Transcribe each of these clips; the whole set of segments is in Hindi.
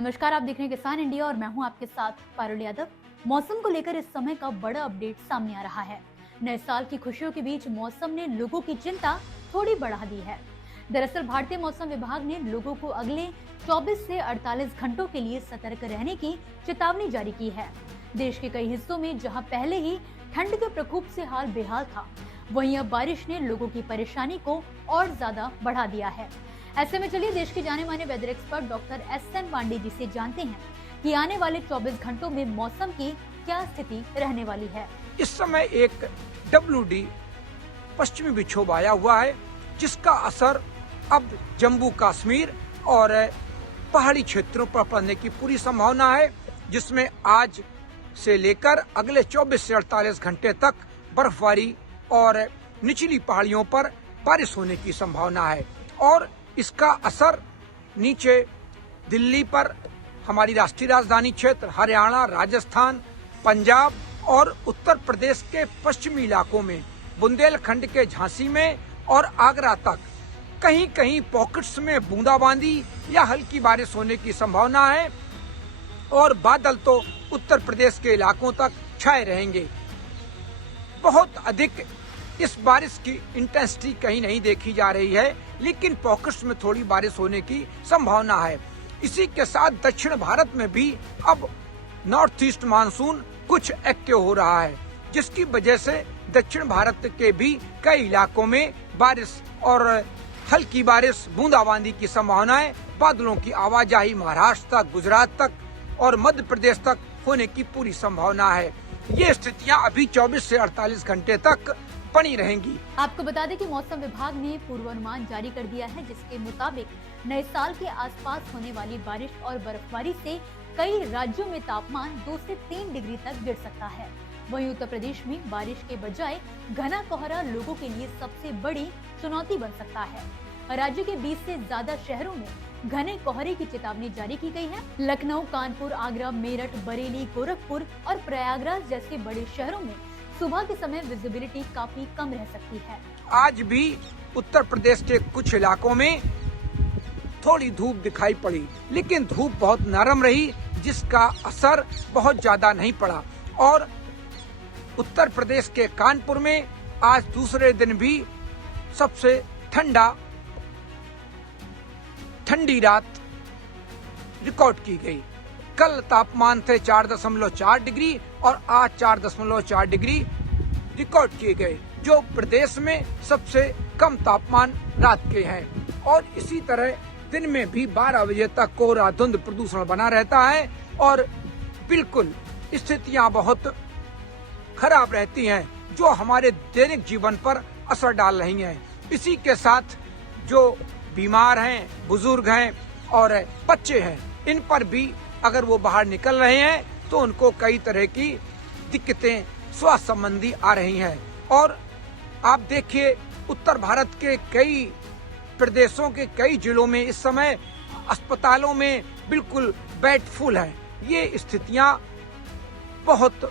नमस्कार, आप देख रहे हैं किसान इंडिया और मैं हूं आपके साथ पारुल यादव। मौसम को लेकर इस समय का बड़ा अपडेट सामने आ रहा है। नए साल की खुशियों के बीच मौसम ने लोगों की चिंता थोड़ी बढ़ा दी है। दरअसल भारतीय मौसम विभाग ने लोगों को अगले 24 से 48 घंटों के लिए सतर्क रहने की चेतावनी जारी की है। देश के कई हिस्सों में जहां पहले ही ठंड के प्रकोप से हाल बेहाल था, वहीं अब बारिश ने लोगों की परेशानी को और ज्यादा बढ़ा दिया है। ऐसे में चलिए देश के जाने माने weather expert doctor S N. Pande ji से जानते हैं कि आने वाले 24 घंटों में मौसम की क्या स्थिति रहने वाली है। इस समय एक WD पश्चिमी विक्षोभ आया हुआ है, जिसका असर अब जम्मू कश्मीर और पहाड़ी क्षेत्रों पर पड़ने की पूरी संभावना है, जिसमें आज से लेकर अगले 24 से 48 घंटे तक बर्फबारी और निचली पहाड़ियों पर बारिश होने की संभावना है। और इसका असर नीचे दिल्ली पर, हमारी राष्ट्रीय राजधानी क्षेत्र, हरियाणा, राजस्थान, पंजाब और उत्तर प्रदेश के पश्चिमी इलाकों में, बुंदेलखंड के झांसी में और आगरा तक कहीं कहीं पॉकेट्स में बूंदाबांदी या हल्की बारिश होने की संभावना है। और बादल तो उत्तर प्रदेश के इलाकों तक छाए रहेंगे। बहुत अधिक इस बारिश की इंटेंसिटी कहीं नहीं देखी जा रही है, लेकिन पॉकेट्स में थोड़ी बारिश होने की संभावना है। इसी के साथ दक्षिण भारत में भी अब नॉर्थ ईस्ट मानसून कुछ एक्टिव हो रहा है, जिसकी वजह से दक्षिण भारत के भी कई इलाकों में बारिश और हल्की बारिश, बूंदाबांदी की संभावना है। बादलों की आवाजाही महाराष्ट्र तक, गुजरात तक और मध्य प्रदेश तक होने की पूरी संभावना है। ये स्थितियां अभी 24 से 48 घंटे तक बनी रहेंगी। आपको बता दें कि मौसम विभाग ने पूर्वानुमान जारी कर दिया है, जिसके मुताबिक नए साल के आसपास होने वाली बारिश और बर्फबारी से कई राज्यों में तापमान 2 से 3 डिग्री तक गिर सकता है। वहीं उत्तर प्रदेश में बारिश के बजाय घना कोहरा लोगों के लिए सबसे बड़ी चुनौती बन सकता है। राज्य के 20 से ज्यादा शहरों में घने कोहरे की चेतावनी जारी की गई है। लखनऊ, कानपुर, आगरा, मेरठ, बरेली, गोरखपुर और प्रयागराज जैसे बड़े शहरों में सुबह के समय विजिबिलिटी काफी कम रह सकती है। आज भी उत्तर प्रदेश के कुछ इलाकों में थोड़ी धूप दिखाई पड़ी, लेकिन धूप बहुत नरम रही, जिसका असर बहुत ज्यादा नहीं पड़ा। और उत्तर प्रदेश के कानपुर में आज दूसरे दिन भी सबसे ठंडी रात रिकॉर्ड की गई। कल तापमान थे 4.4 डिग्री और आज 4.4 डिग्री रिकॉर्ड किए गए, जो प्रदेश में सबसे कम तापमान रात के हैं। और इसी तरह दिन में भी 12 बजे तक कोहरा, धुंध, प्रदूषण बना रहता है और बिल्कुल स्थितियां बहुत खराब रहती हैं, जो हमारे दैनिक जीवन पर असर डाल रही हैं। इसी के साथ जो बीमार हैं, बुजुर्ग हैं और बच्चे हैं, इन पर भी अगर वो बाहर निकल रहे हैं तो उनको कई तरह की दिक्कतें स्वास्थ्य संबंधी आ रही हैं। और आप देखिए, उत्तर भारत के कई प्रदेशों के कई जिलों में इस समय अस्पतालों में बिल्कुल बेड फुल है। ये स्थितियां बहुत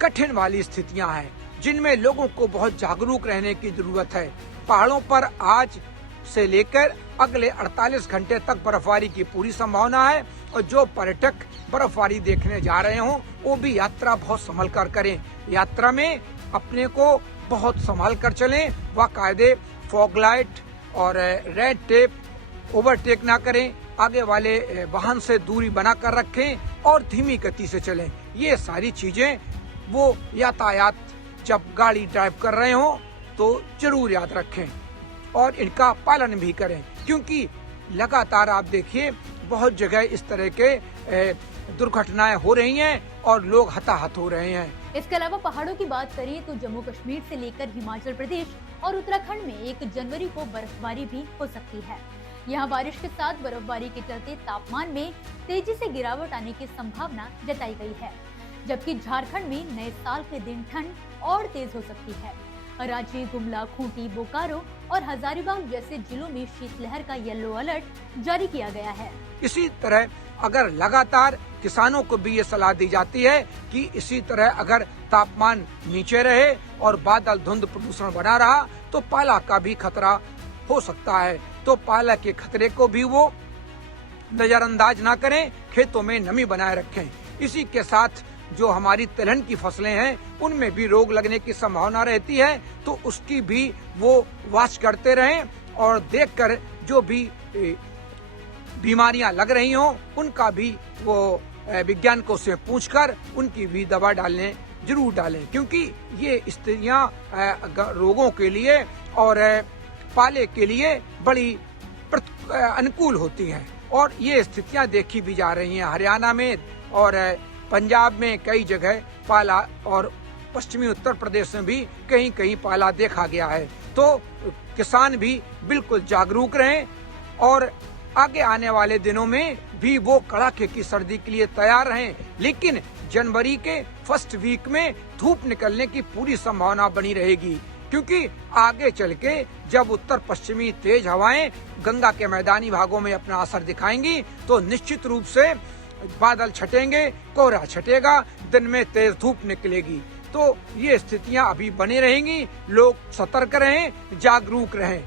कठिन वाली स्थितियां हैं, जिनमें लोगों को बहुत जागरूक रहने की जरूरत है। पहाड़ों पर आज से लेकर अगले 48 घंटे तक बर्फबारी की पूरी संभावना है। और जो पर्यटक बर्फबारी देखने जा रहे हों, वो भी यात्रा बहुत संभल कर करें। यात्रा में अपने को बहुत संभाल कर चलें, बाकायदे फॉग लाइट और रेड टेप ओवरटेक ना करें, आगे वाले वाहन से दूरी बना कर रखें और धीमी गति से चलें। ये सारी चीजें वो यातायात जब गाड़ी ड्राइव कर रहे हों तो जरूर याद रखें और इनका पालन भी करें, क्योंकि लगातार आप देखिए बहुत जगह इस तरह के दुर्घटनाएं हो रही हैं और लोग हताहत हो रहे हैं। इसके अलावा पहाड़ों की बात करें तो जम्मू कश्मीर से लेकर हिमाचल प्रदेश और उत्तराखंड में 1 जनवरी को बर्फबारी भी हो सकती है। यहाँ बारिश के साथ बर्फबारी के चलते तापमान में तेजी से गिरावट आने की संभावना जताई गई है, जबकि झारखंड में नए साल के दिन ठंड और तेज हो सकती है। रांची, गुमला, खूंटी, बोकारो और हजारीबाग जैसे जिलों में शीतलहर का येलो अलर्ट जारी किया गया है। इसी तरह अगर लगातार किसानों को भी ये सलाह दी जाती है कि इसी तरह अगर तापमान नीचे रहे और बादल, धुंध, प्रदूषण बना रहा तो पाला का भी खतरा हो सकता है। तो पाला के खतरे को भी वो नजरअंदाज ना करें, खेतों में नमी बनाए रखें। इसी के साथ जो हमारी तिलहन की फसलें हैं उनमें भी रोग लगने की संभावना रहती है, तो उसकी भी वो वॉच करते रहें और देखकर जो भी बीमारियां लग रही हों उनका भी वो वैज्ञानिकों से पूछकर उनकी भी दवा जरूर डालें, क्योंकि ये स्थितियां रोगों के लिए और पाले के लिए बड़ी अनुकूल होती हैं और ये स्थितियां देखी भी जा रही हैं। हरियाणा में और पंजाब में कई जगह पाला और पश्चिमी उत्तर प्रदेश में भी कहीं कहीं पाला देखा गया है। तो किसान भी बिल्कुल जागरूक रहें और आगे आने वाले दिनों में भी वो कड़ाके की सर्दी के लिए तैयार रहें, लेकिन जनवरी के फर्स्ट वीक में धूप निकलने की पूरी संभावना बनी रहेगी, क्योंकि आगे चल के जब उत्तर पश्चिमी तेज हवाएं गंगा के मैदानी भागों में अपना असर दिखाएंगी तो निश्चित रूप से बादल छटेंगे, कोहरा छटेगा, दिन में तेज धूप निकलेगी। तो ये स्थितियां अभी बनी रहेंगी। लोग सतर्क रहें, जागरूक रहें।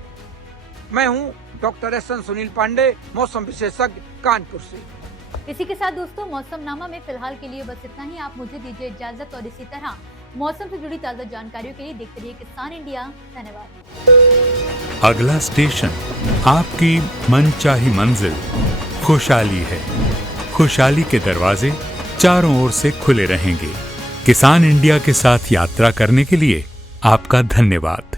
मैं हूं डॉक्टर एस.एन. सुनील पांडे, मौसम विशेषज्ञ, कानपुर से। इसी के साथ दोस्तों मौसमनामा में फिलहाल के लिए बस इतना ही। आप मुझे दीजिए इजाजत और इसी तरह मौसम से जुड़ी ताजा जानकारियों के लिए देखते रहिए किसान इंडिया। धन्यवाद। अगला स्टेशन आपकी मनचाही मंजिल खुशहाली है। खुशहाली के दरवाजे चारों ओर से खुले रहेंगे। किसान इंडिया के साथ यात्रा करने के लिए आपका धन्यवाद।